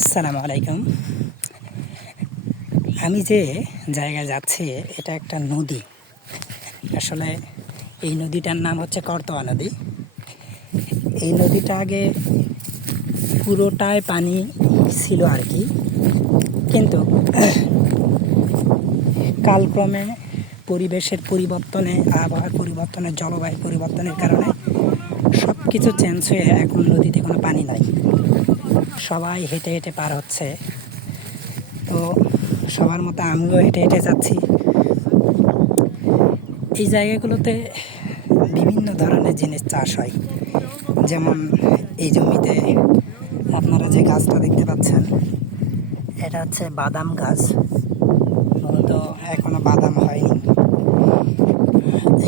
আসসালামু আলাইকুম। আমি যে জায়গায় যাচ্ছি এটা একটা নদী। আসলে এই নদীটার নাম হচ্ছে করতোয়া নদী। এই নদীটা আগে পুরোটাই পানি ছিল আর কি, কিন্তু কালক্রমে পরিবেশের পরিবর্তনে, আবহাওয়ার পরিবর্তনে, জলবায়ু পরিবর্তনের কারণে সব কিছু চেঞ্জ হয়ে এখন নদীতে কোনো পানি নাই। সবাই হেঁটে হেঁটে পার হচ্ছে। তো সবার মতো আমিও হেঁটে হেঁটে যাচ্ছি। এই জায়গাগুলোতে বিভিন্ন ধরনের জিনিস চাষ হয়, যেমন এই জমিতে আপনারা যে গাছটা দেখতে পাচ্ছেন এটা হচ্ছে বাদাম গাছ। মূলত এখনো বাদাম হয়নি।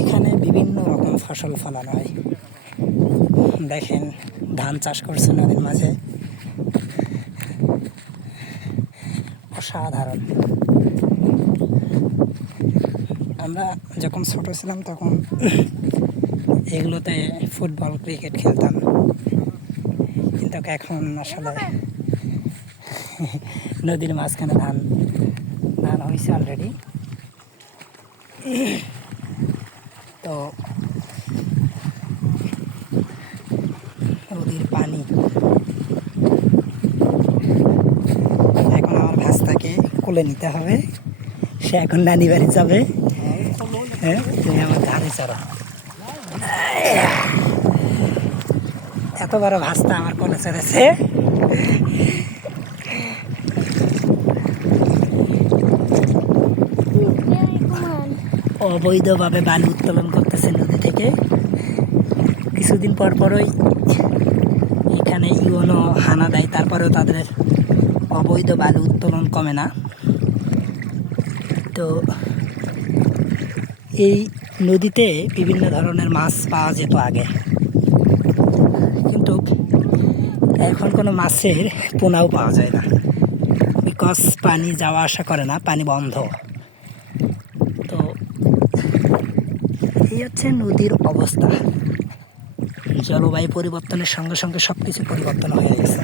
এখানে বিভিন্ন রকম ফসল ফলানো হয়। দেখেন ধান চাষ করছে নদীর মাঝে, অসাধারণ। আমরা যখন ছোট ছিলাম তখন এগুলোতে ফুটবল ক্রিকেট খেলতাম, কিন্তু এখন আসলে নদীর মাঝখানে ধান হয়েছে অলরেডি। তো নদীর পানি এখন আমার ভাস্তাকে কোলে নিতে হবে, সে এখন নানি বাড়ি যাবে। হ্যাঁ, তুমি আমার ধারে চড়ো। এত বড় ভাস্তা আমার কোলে চড়েছে। অবৈধভাবে বালু উত্তোলন করতেছে নদী থেকে। কিছুদিন পর পরই এখানে ইউনো হানা দেয়, তারপরেও তাদের অবৈধ বালু উত্তোলন কমে না। তো এই নদীতে বিভিন্ন ধরনের মাছ পাওয়া যেত আগে, কিন্তু এখন কোনো মাছের পোনাও পাওয়া যায় না, বিকজ পানি যাওয়া আসা করে না, পানি বন্ধ। তো এই হচ্ছে নদীর অবস্থা। জলবায়ু পরিবর্তনের সঙ্গে সঙ্গে সব কিছু পরিবর্তন হয়ে গেছে।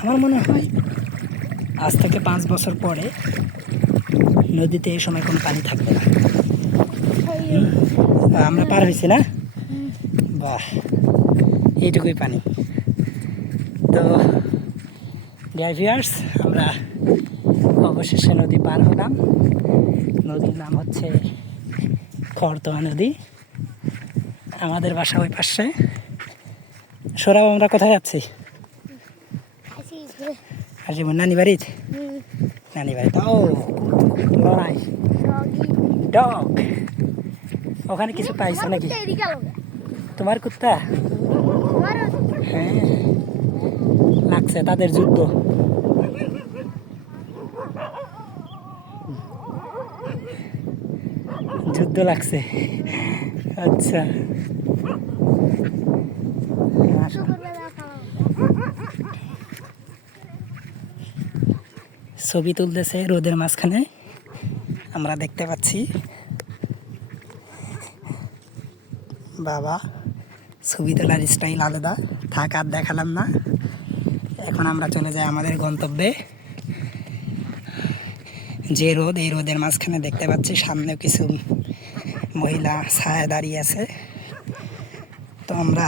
আমার মনে হয় আজ থেকে 5 বছর পরে নদীতে এই সময় কোনো পানি থাকবে না। আমরা পার হয়েছি না? বাহ, এইটুকুই পানি। তো ডিয়ার ভিউয়ার্স, আমরা অবশেষে নদী পার হলাম। নদীর নাম হচ্ছে করতোয়া নদী। আমাদের বাসা ওই পাশে। সরাব, আমরা কোথায় যাচ্ছি? আসি নানি বাড়িতে। নানি বাড়ি তো লড়াই ডগ। ওখানে কিছু পাইছো নাকি? তোমার কুত্তা? হ্যাঁ, লাগছে তাদের যুদ্ধ। যুদ্ধ লাগছে। আচ্ছা, ছবি তুলতেছে রোদের মাঝখানে, আমরা দেখতে পাচ্ছি। বাবা, ছবি তোলার স্টাইল আলাদা। থাক, আর দেখালাম না। এখন আমরা চলে যাই আমাদের গন্তব্যে। যে রোদ, এই রোদের মাঝখানে দেখতে পাচ্ছি সামনে কিছু মহিলা ছায়া দাঁড়িয়ে আছে। তো আমরা